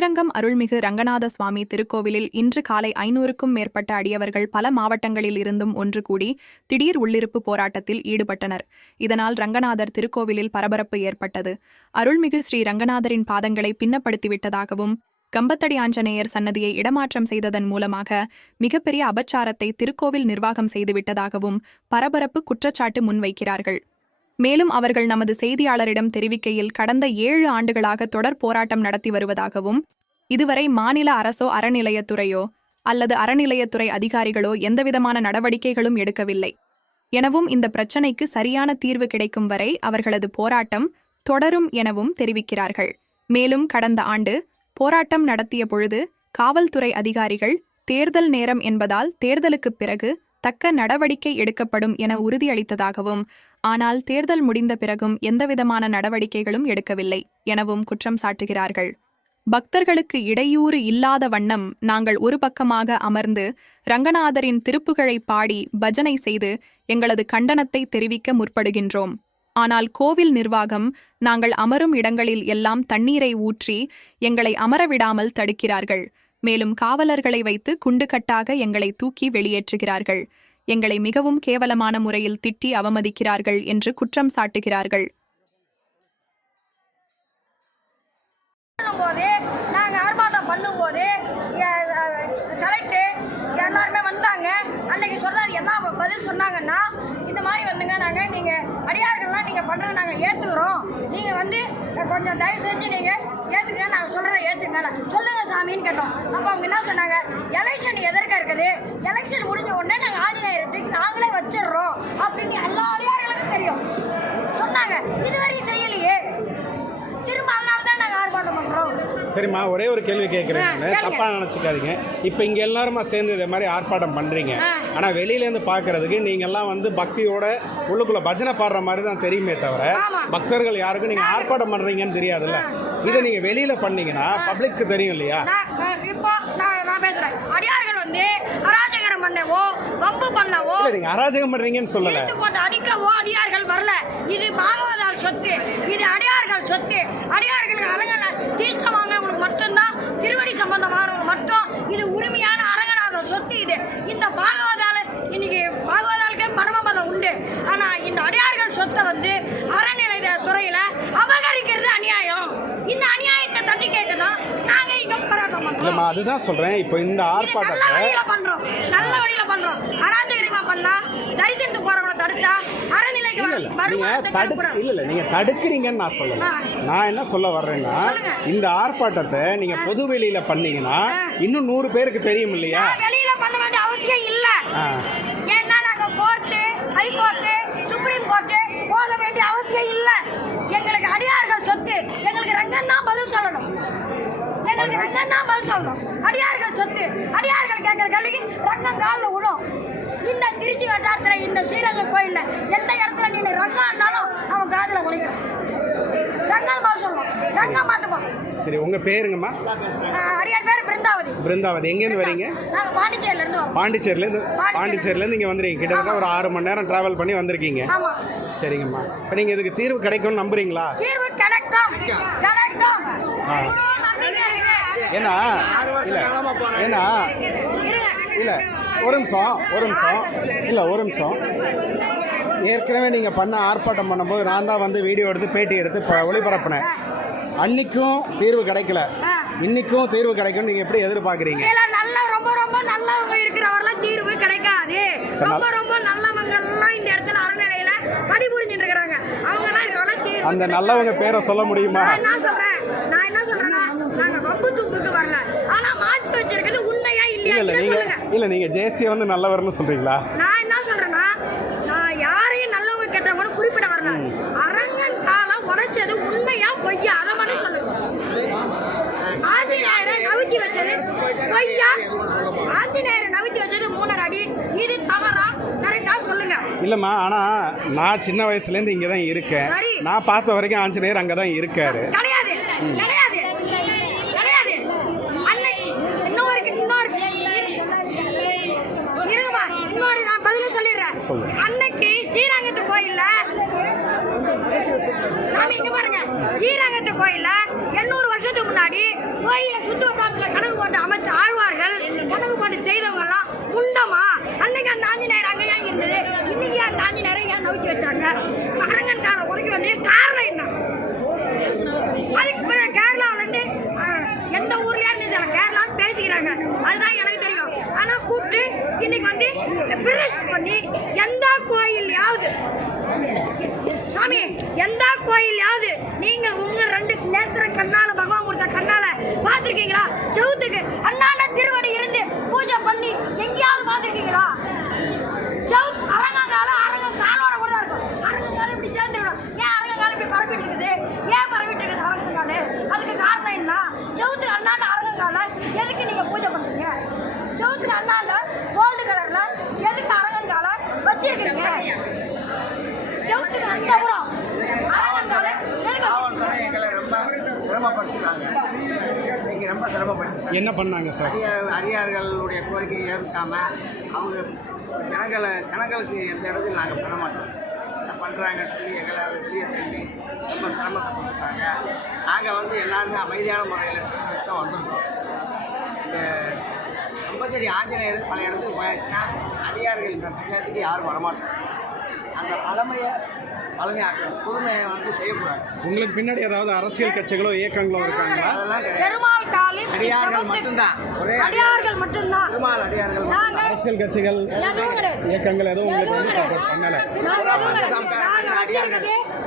ஸ்ரீரங்கம் அருள்மிகு ரங்கநாத சுவாமி திருக்கோவிலில் இன்று காலை ஐநூறுக்கும் மேற்பட்ட அடியவர்கள் பல மாவட்டங்களில் இருந்தும் ஒன்று கூடி திடீர் உள்ளிருப்பு போராட்டத்தில் ஈடுபட்டனர். இதனால் ரங்கநாதர் திருக்கோவிலில் பரபரப்பு ஏற்பட்டது. அருள்மிகு ஸ்ரீ ரங்கநாதரின் பாதங்களை பின்னப்படுத்திவிட்டதாகவும் கம்பத்தடி ஆஞ்சநேயர் சன்னதியை இடமாற்றம் செய்ததன் மூலமாக மிகப்பெரிய அபச்சாரத்தை திருக்கோவில் நிர்வாகம் செய்துவிட்டதாகவும் பரபரப்பு குற்றச்சாட்டு முன்வைக்கிறார்கள். மேலும் அவர்கள் நமது செய்தியாளரிடம் தெரிவிக்கையில் கடந்த ஏழு ஆண்டுகளாக தொடர் போராட்டம் நடத்தி வருவதாகவும் இதுவரை மாநில அரசோ அறநிலையத்துறையோ அல்லது அறநிலையத்துறை அதிகாரிகளோ எந்தவிதமான நடவடிக்கைகளும் எடுக்கவில்லை. எனவும் இந்த பிரச்சினைக்கு சரியான தீர்வு கிடைக்கும் வரை அவர்களது போராட்டம் தொடரும் எனவும் தெரிவிக்கிறார்கள். மேலும் கடந்த ஆண்டு போராட்டம் நடத்திய பொழுது காவல்துறை அதிகாரிகள் தேர்தல் நேரம் என்பதால் தேர்தலுக்குப் பிறகு தக்க நடவடிக்கை எடுக்கப்படும் என உறுதியளித்ததாகவும் ஆனால் தேர்தல் முடிந்த பிறகும் எந்தவிதமான நடவடிக்கைகளும் எடுக்கவில்லை எனவும் குற்றம் சாட்டுகிறார்கள். பக்தர்களுக்கு இடையூறு இல்லாத வண்ணம் நாங்கள் ஒரு பக்கமாக அமர்ந்து ரங்கநாதரின் திருப்புகழை பாடி பஜனை செய்து எங்களது கண்டனத்தை தெரிவிக்க முற்படுகின்றோம். ஆனால் கோவில் நிர்வாகம் நாங்கள் அமரும் இடங்களில் எல்லாம் தண்ணீரை ஊற்றி எங்களை அமரவிடாமல் தடுக்கிறார்கள். மேலும் காவலர்களை வைத்து குண்டுகட்டாக எங்களை தூக்கி வெளியேற்றுகிறார்கள். எங்களை மிகவும் கேவலமான முறையில் திட்டி அவமதிக்கிறார்கள் என்று குற்றம் சாட்டுகிறார்கள் பண்ணும்போது நாங்கள் ஆர்ப்பாட்டம் பண்ணும்போது கலெக்டர் எல்லாருமே வந்தாங்க என்ன பதில் சொன்னாங்கன்னா இந்த மாதிரி வந்துங்க நாங்கள் நீங்கள் அடியார்கள்லாம் நீங்கள் பண்ணுறது நாங்கள் ஏற்றுக்கிறோம் நீங்கள் வந்து கொஞ்சம் தயவு செஞ்சு நீங்கள் ஏற்றுக்க நாங்கள் சொல்கிறேன் ஏற்றுங்க சொல்லுங்கள் சாமின்னு கேட்டோம். அப்போ அவங்க என்ன சொன்னாங்க? எலெக்ஷன் எதற்க இருக்குது? எலெக்ஷன் முடிஞ்ச உடனே நாங்கள் ஆஞ்சநேயர் நாங்களே வச்சிடுறோம் அப்படின்னு எல்லா அடியார்களுக்கும் தெரியும் சொன்னாங்க இதுவரையும் செய்யலையே திரும்ப அதனால தான் நாங்கள் ஆர்ப்பாட்டம் பண்ணுறோம் சரிம்மா ஒரே ஒரு கேள்வி கேட்குறேன். தப்பாக நினச்சிக்காதீங்க. இப்போ இங்கே எல்லாருமா சேர்ந்து இதே மாதிரி ஆர்ப்பாட்டம் பண்ணுறீங்க. ஆனால் வெளியிலேருந்து பார்க்கறதுக்கு நீங்கள்லாம் வந்து பக்தியோட உள்ளுக்குள்ளே பஜனை பாடுற மாதிரி தான் தெரியுமே தவிர. பக்தர்கள் யாருக்கும் நீங்கள் ஆர்ப்பாட்டம் பண்ணுறீங்கன்னு தெரியாதுல்ல. இதை நீங்கள் வெளியில் பண்ணீங்கன்னா பப்ளிக்கு தெரியும் இல்லையா? இப்போ நான் பேசுகிறேன் அடியார்கள் வந்து அராஜகரம் பண்ணவோ வம்பு பண்ணவோ நீங்கள் அராஜகம் பண்ணுறீங்கன்னு சொல்லலை. இழுத்து போட்டு அடிக்கவோ அடியார்கள் வரல. இது பாகவதார் சொத்து. இது அடியார்கள் சொத்து. அடியார்களுக்கு அரங்கன தீஷ்டம் வாங்கினவங்களுக்கு மட்டும்தான் திருவடி சம்பந்தமானவங்க மட்டும். இது உரிமையான அரங்கநாதர் சொத்து இது. இந்த பாகவதால இன்னைக்கு பாகவதாலுக்கே பரமபதம் உண்டு ஆனா இந்த அடியார்கள் சொத்தை வந்து அறநிலை துறையில அபகரிக்கிறது அநியாயம் இந்த அநியாயத்தை தட்டி கேட்கணும் நாங்க இங்க போராட்டம் பண்றோம் இல்லைம்மா அதுதான் சொல்கிறேன் இப்போ இந்த நல்ல ஆர்ப்பாட்டத்தை பண்றோம். நல்ல வழியில பண்றோம். அராஜகரிமா பண்ணா தரிசனத்துக்கு போறவங்கள தடுத்தா அறநிலைக்கு இல்ல இல்ல நீங்க வருமானத்தை தடு கெடுக்கூடாது. இல்ல இல்ல நீங்க தடுக்கிறீங்கன்னு நான் சொல்லல. நான் என்ன சொல்ல வர்றேன்னா. இந்த ஆர்ப்பாட்டத்தை நீங்க பொது வெளியில பண்ணீங்கன்னா இன்னும் நூறு பேருக்கு தெரியும் இல்லையா? நான் வெளியில பண்ண வேண்டிய அவசியம் இல்ல. ஆ. ஏன்னா நாங்க கோர்ட்டு ஹைகோர்ட்டு சுப்ரீம் கோர்ட்டு போக வேண்டிய அவசியம் இல்ல. எங்களுக்கு அடியார்கள் சொத்து எங்களுக்கு ரங்கன் தான் பதில் சொல்லணும் தான் பதில் சொல்லணும்? அடியார்கள் சொத்து. அடியார்கள் கேட்கிற கேள்விக்கு ரங்கம் காலில் இந்த திருச்சி வட்டாரத்தில் இந்த ஸ்ரீரங்கம் கோயிலில் எந்த இடத்துல நீ ரங்கம்னாலும் அவன் காதில் ஒழிக்கும் ரங்கம் பதில் சொல்லணும். ரங்கம் பார்த்துப்போம் சரி உங்க பேருங்கம்மா? அடியார் பேர் பிருந்தாவதி. பிருந்தாவதி. எங்கேருந்து வரீங்க? நாங்கள் பாண்டிச்சேரியில இருந்து வரோம். பாண்டிச்சேரிலேருந்து பாண்டிச்சேரி. பாண்டிச்சேரிலேருந்து இங்கே வந்துருக்கீங்க. கிட்டத்தட்ட ஒரு ஆறு மணி நேரம் டிராவல் பண்ணி வந்திருக்கீங்க. ஆமா. சரிங்கம்மா. இப்போ நீங்கள் இதுக்கு தீர்வு கிடைக்கும்னு நம்புறீங்களா? தீர்வு கிடைக்கும். கிடைக்கும். ஏன்னா இல்லை ஏன்னா இருங்க. இல்லை ஒரு நிமிஷம் ஒரு நிமிஷம். இல்லை ஒரு நிமிஷம். ஏற்கனவே நீங்கள் பண்ண ஆர்ப்பாட்டம் பண்ணும்போது நான் தான் வந்து வீடியோ எடுத்து பேட்டி எடுத்து ஒளிபரப்பினேன். அன்னைக்கும் தீர்வு கிடைக்கல. இன்னைக்கும் தீர்வு கிடைக்கும் நீங்கள் எப்படி எதிர்பார்க்குறீங்க? நல்ல ரொம்ப ரொம்ப நல்லவங்க இருக்கிறவரெல்லாம் தீர்வு கிடைக்காது. ரொம்ப ரொம்ப நல்லவங்க எல்லாம் இந்த இடத்துல அறநிலையில பணிபுரிஞ்சுட்டு இருக்கிறாங்க. அவங்க அந்த. நல்லவங்க பேரை சொல்ல முடியுமா? நான் என்ன சொல்றேன். நான் என்ன சொல்றேன்னா நாங்க வம்பு தும்புக்கு வரல. ஆனா மாத்தி வச்சிருக்கிறது உண்மையா இல்லையா? இல்லை சொல்லுங்க. இல்லை ஜேசியை வந்து நல்லவர்னு சொல்கிறீங்களா நான் என்ன சொல்றேன்னா நான் யாரையும் நல்லவங்க கெட்டவங்க குறிப்பிட வரல. அரங்கன் காலம் உடைச்சது உண்மையா பொய்யா? அதை மட்டும் சொல்லுங்க. ஆஞ்சநேயரை நவுத்தி வச்சது பொய்யா? ஆஞ்சநேயரை நவுத்தி வச்சது மூணரை அடி. இது தவறா? கரெக்டா சொல்லுங்க. இல்லைம்மா நான் சின்ன வயசுலேருந்து இங்கே தான் இருக்கேன். நான் பார்த்த வரைக்கும் ஆஞ்சநேயர் அங்கே தான் இருக்காரு கிடையாது அன்னைக்கு இன்னொரு இன்னொரு இருங்கம்மா இன்னொரு நான் பதிலும் சொல்லிடுறேன் சொல்லுங்க. அன்னைக்கு ஸ்ரீரங்கத்து கோயிலில் எண்ணூறு வருஷத்துக்கு முன்னாடி கோயிலை சுற்றுவட்டாரத்தில் கணக்கு போட்டு அமைச்ச ஆழ்வார்கள் கணக்கு போட்டு செய்தவங்கெல்லாம் உண்டமா அன்னைக்கு அந்த ஆஞ்சநேயர் அங்கே ஏன் இருந்தது. இன்னைக்கு அந்த ஆஞ்சநேயரை ஏன் நோக்கி வச்சாங்க? அரங்கன் காலை உடைக்க வேண்டிய காரணம் என்ன? அதுக்கு பிறகு கேரளாவிலேருந்து எந்த ஊர்லயா இருந்து கேரளான்னு பேசிக்கிறாங்க. அதுதான் எனக்கு தெரியும். ஆனால் கூப்பிட்டு இன்னைக்கு வந்து பிரதேஷ் பண்ணி எந்த கோயில்லையாவது சாமி எந்த கோயில்லையாவது நீங்கள் உங்க ரெண்டு நேத்திர கண்ணால பகவான் கொடுத்த கண்ணால பார்த்துருக்கீங்களா? செவுத்துக்கு அண்ணாண்ட திருவடி இருந்து பூஜை பண்ணி எங்கேயாவது பார்த்துருக்கீங்களா? செவுத்து அரங்கங்கால அரங்க காலோட கூட தான் இருக்கும் அரங்கங்கால இப்படி சேர்ந்துவிடும் ஏன் அரங்கங்கால இப்படி பரப்பிட்டு இருக்குது ஏன் பரப்பிட்டு இருக்குது அரங்கங்கால அதுக்கு காரணம் என்ன செவுத்துக்கு அண்ணாண்ட அரங்கங்கால எதுக்கு நீங்க பூஜை பண்றீங்க செவுத்துக்கு அண்ணாண்ட கோல்டு கலர்ல எதுக்கு அரங்கங்கால வச்சிருக்கீங்க செவுத்துக்கு அந்த புறம் அரங்கங்கால எதுக்கு காவல்துறை வச்சிருக்கீங்க? எங்களை ரொம்ப சிரமப்படுத்திட்டாங்க இன்னைக்கு ரொம்ப சிரமப்படுத்தி என்ன பண்ணாங்க சார்? அடியார் அடியார்களுடைய கோரிக்கையை ஏற்காம அவங்க ஜனங்களை ஜனங்களுக்கு எந்த இடத்துல நாங்கள் பண்ண மாட்டோம். பண்ணுறாங்க சொல்லி எங்களை வெளியே தள்ளி ரொம்ப சிரமப்பட்டுருக்காங்க நாங்கள் வந்து எல்லாருமே அமைதியான முறையில் செய்து தான் வந்திருக்கோம். இந்த ஐம்பத்தடி ஆஞ்சநேயர் பல இடத்துக்கு போயாச்சுன்னா அடியார்கள் இந்த பஞ்சாயத்துக்கு யாரும் வரமாட்டோம் அந்த பழமையை பழமையாக்கணும். புதுமையை வந்து செய்யக்கூடாது. உங்களுக்கு பின்னாடி ஏதாவது அரசியல் கட்சிகளோ இயக்கங்களோ இருக்காங்களா? அதெல்லாம் கிடையாது. அடியார்கள் மட்டும்தான். ஒரே அடியார்கள். மட்டும்தான். திருமால் அடியார்கள் அரசியல் கட்சிகள் இயக்கங்கள் எதுவும் உங்களுக்கு பண்ணல.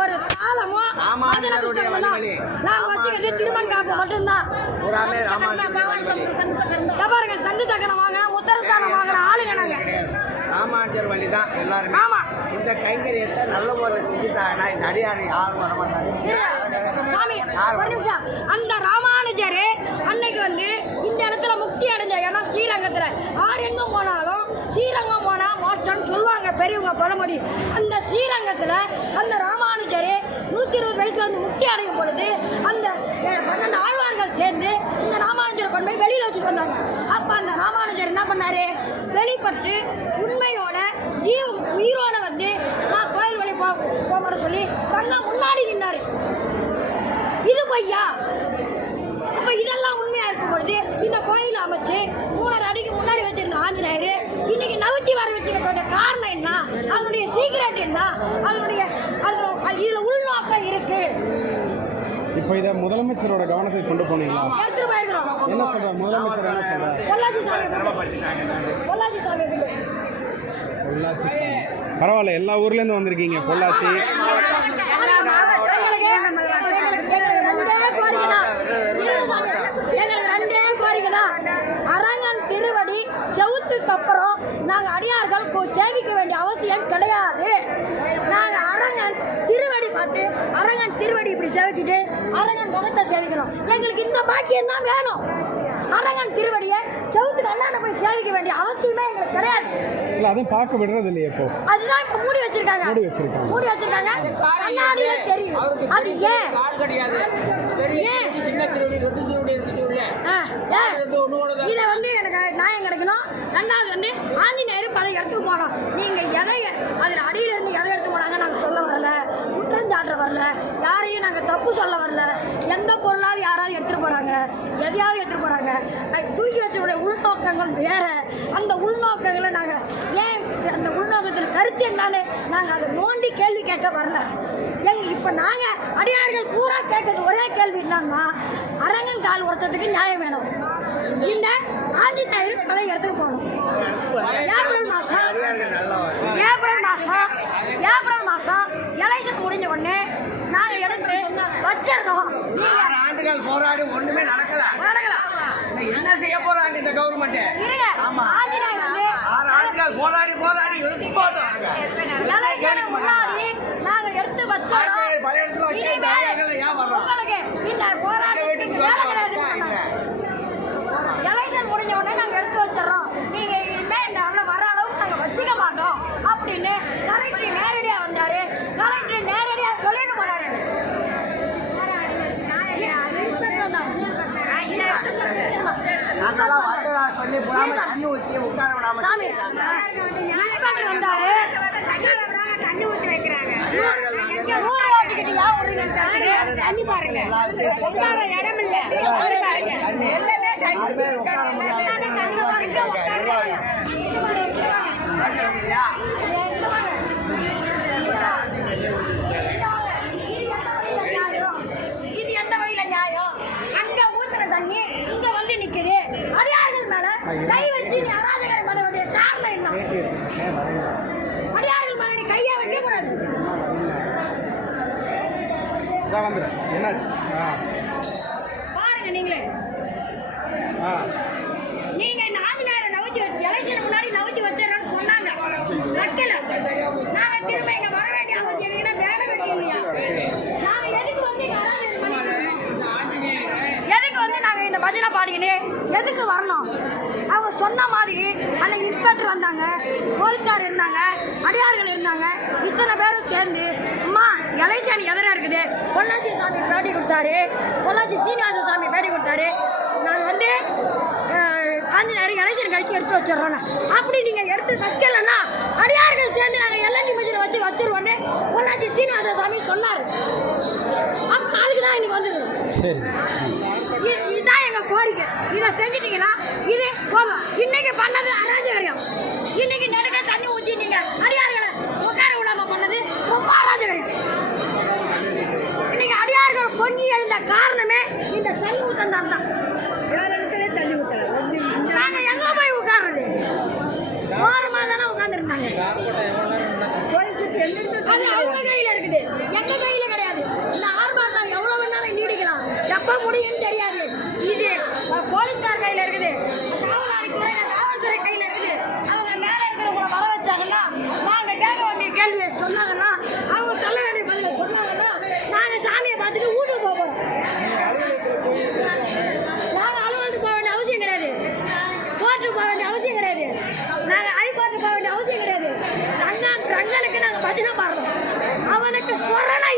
ஒரு தாளமும் ராமானுஜருடைய வழிவழி. நாங்க திருமண் காப்பு மட்டும்தான். வழிவழி. இதை பாருங்க சங்கு சக்கரம் வாங்கின உத்தரஸ்தானம் வாங்கின ஆளுங்க நாங்க. ராமானுஜர் வழி தான் எல்லாருமே. ஆமா. இந்த கைங்கரியத்தை நல்ல முறையில் செஞ்சுட்டாங்கன்னா இந்த அடியார் யாரும் வர மாட்டாங்க. அந்த ராமானுஜர் அன்னைக்கு வந்து இந்த இடத்துல முக்தி அடைஞ்ச இடம் ஸ்ரீரங்கத்தில் ஆறு எங்கும் போனாலும் ஸ்ரீரங்கம் போனா மோட்சம்னு சொல்லுவாங்க பெரியவங்க பழமொழி. அந்த ஸ்ரீரங்கத்தில் அந்த ராமானுஜர் நூற்றி இருபது வயசுல வந்து முக்தி அடையும் பொழுது அந்த பன்னெண்டு ஆழ்வார்கள் சேர்ந்து இந்த ராமானுஜரை கொண்டு போய் வெளியில் வச்சுட்டு வந்தாங்க. அப்போ அந்த ராமானுஜர் என்ன பண்ணாரு? வெளிப்பட்டு உண்மையோட ஜீவ உயிரோட வந்து நான் கோயில் வழி போ போகிறேன்னு சொல்லி ரங்கா முன்னாடி நின்னாரு. இது பொய்யா? அப்ப இதெல்லாம் உண்மையா இருக்கும் பொழுது இந்த கோயில் அமைச்சு மூணரை அடிக்கு முன்னாடி வச்சிருந்த ஆஞ்சநேயர் இன்னைக்கு நவுத்தி வர வச்சுக்கிட்ட காரணம் என்ன? அதனுடைய சீக்கிரட் என்ன? அதனுடைய அது- இதுல உள்நோக்கம் இருக்கு. இப்போ இதை முதலமைச்சரோட கவனத்துக்கு கொண்டு போனீங்களா? என்ன சொல்றாரு முதலமைச்சர் என்ன சொல்றாரு பொள்ளாச்சி பரவாயில்ல எல்லா ஊர்லேருந்து வந்திருக்கீங்க பொள்ளாச்சி. அரங்கன் திருவடி செவுத்துக்கு அப்புறம் நாங்கள் அடியார்கள் கு- வேண்டிய அவசியம் கிடையாது. நாங்கள் பார்த்து அரங்கன் திருவடி இப்படி சேவிச்சுட்டு அரங்கன் முகத்தை சேவிக்கணும் எங்களுக்கு இந்த பாக்கியம் தான் வேணும். அரங்கன் திருவடியை செவுத்துக்கு அண்ணாண்ட போய் சேவிக்க வேண்டிய அவசியமே எங்களுக்கு கிடையாது. இல்லை அதுவும் பார்க்க விடுறது இல்லையே இப்போ. அதுதான் இப்ப மூடி வச்சிருக்காங்க. மூடி வச்சிருக்காங்க. மூடி வச்சிருக்காங்க. கண்ணாடியில தெரியும். அது ஏன்? கால் கிடையாது. பெரிய ஏன்? சின்ன திருவடி ரெண்டு திருவடி இருக்குது உள்ள. இதை வந்து எனக்கு நியாயம் கிடைக்கணும். ரெண்டாவது வந்து ஆஞ்சநேயர் பல இடத்துக்கு போனோம். நீங்க எதை அதில் அடியில இருந்து எதை எடுத்து போனாங்க நாங்கள் சொல்ல வரல சாட்ட வரல. யாரையும் நாங்கள் தப்பு சொல்ல வரல. எந்த பொருளாவது யாராவது எடுத்துட்டு போறாங்க. எதையாவது எடுத்துட்டு போறாங்க. அஹ் தூக்கி வச்சவருடைய உள்நோக்கங்கள் வேற. அந்த உள்நோக்கங்களை நாங்கள் ஏன் அந்த உள்நோக்கத்தில் கருத்து என்னன்னு நாங்கள் அதை நோண்டி கேள்வி கேட்க வரல. எங்க இப்போ நாங்கள் அடியார்கள் பூரா கேட்கறது ஒரே கேள்வி என்னன்னா அரங்கன் கால் உரத்தத்துக்கு நியாயம் வேணும். இந்த ஆஞ்சநேயர் பல இடத்துக்கு போகணும். ஏப்ரல் மாதம். ஏப்ரல் மாதம் ஏப்ரல் மாதம் எலெக்ஷன் முடிஞ்ச உடனே நாங்கள் எடுத்து வச்சிடணும் நீங்கள் ஆறு ஆண்டுகள் போராடி ஒண்ணுமே நடக்கல. இன்னும் என்ன செய்ய போறாங்க இந்த கவர்மெண்ட் ஆறு ஆண்டுகள் போராடி போராடி இழுத்து போட்டாங்க முன்னாடி நாங்க எடுத்து வச்சோம் பல இடத்துல வச்சு ஏன் வர்றோம்? உங்களுக்கு இந்த வீட்டுக்கு வேலை கிடையாது எலெக்ஷன் முடிஞ்ச உடனே நாங்க எடுத்து வச்சிடறோம். நீங்க இனிமே இந்த வர அளவுக்கு நாங்க வச்சுக்க மாட்டோம் அப்படின்னு நாங்கெல்லாம் வந்ததா சொல்லி போடாம தண்ணி ஊற்றி உட்கார விடாம வந்தாரு அடியார்கள் நாங்க என்ன நூறு ஓட்டுக்கிட்டு கேட்டாரு. தண்ணி பாருங்க இடம் இல்ல பாரு பாருங்க எல்லாமே தண்ணி எல்லாமே தண்ணி பாருங்க இது எந்த வழியில நியாயம் அங்க ஊத்துற தண்ணி இங்க வந்து நிக்குது அடியார்கள் மேல கை வச்சு நீ அராஜகரை பண்ண வேண்டிய காரணம் என்ன அடியார்கள் மேல நீ கையை வைக்க கூடாது இதான் வந்துடுறேன் என்னாச்சு? ஆ. பாருங்க நீங்களே. ஆ. நீங்க இந்த ஆஞ்சநேயரை நவுத்தி வச்சு எலெக்ஷன் முன்னாடி நவுத்தி வச்சிடறேன்னு சொன்னாங்க. வைக்கல. நாங்க திரும்ப இங்க வர வேண்டிய அவசியம் இல்லைன்னா வேட வேண்டிய இல்லையா நாங்க எதுக்கு வந்து இங்க அராஜகம் பண்ணிட்டு எதுக்கு வந்து நாங்க இந்த பஜனை பாடிக்கிட்டு எதுக்கு வரணும்? அவங்க சொன்ன மாதிரி அன்னைக்கு இன்ஸ்பெக்டர் வந்தாங்க போலீஸ்கார் இருந்தாங்க அடியார்கள் இருந்தாங்க இத்தனை பேரும் சேர்ந்து அம்மா எலெக்ஷன் எதிராக இருக்குது. பொள்ளாச்சி சாமி பேட்டி கொடுத்தாரு. பொள்ளாச்சி சீனிவாச சாமி பேட்டி கொடுத்தாரு. நான் வந்து அஹ், ஆஞ்சநேயர் எலெக்ஷன் கழிச்சு எடுத்து வச்சிடறோம் அப்படி நீங்கள் எடுத்து வைக்கலன்னா அடியார்கள் சேர்ந்து நாங்கள் எல்என்டி மிஷினில் வச்சு வச்சிருவோன்னு பொள்ளாச்சி சீனிவாச சாமி சொன்னார். அப்போ அதுக்கு தான் இன்னைக்கு வந்துருக்கோம். சரி. இதை செஞ்சிட்டீங்களா? இது போதும். இன்னைக்கு பண்ணது அராஜகரியம். இன்னைக்கு நடுக்க தண்ணி ஊற்றிட்டீங்க அடியார்களை உட்கார விடாம பண்ணது ரொம்ப அராஜகரியம். இன்னைக்கு அடியார்கள் பொங்கி எழுந்த காரணமே இந்த தண்ணி ஊத்தந்தான் தான் வேற இடத்துல தண்ணி ஊத்தல. நாங்க எங்க போய் உட்கார்றது? ஓரமாக தானே உட்காந்துருந்தாங்க கோயிலுக்கு எந்த நாங்கள் அலுவலகத்துக்கு போக வேண்டிய அவசியம் கிடையாது. கோர்ட்டுக்கு போக வேண்டிய அவசியம் கிடையாது. நாங்கள் ஹைகோர்ட்டுக்கு போக வேண்டிய அவசியம் கிடையாது. ரங்கா ரங்கனுக்கு நாங்கள் பஜனை பாடுறோம். அவனுக்கு சொரணை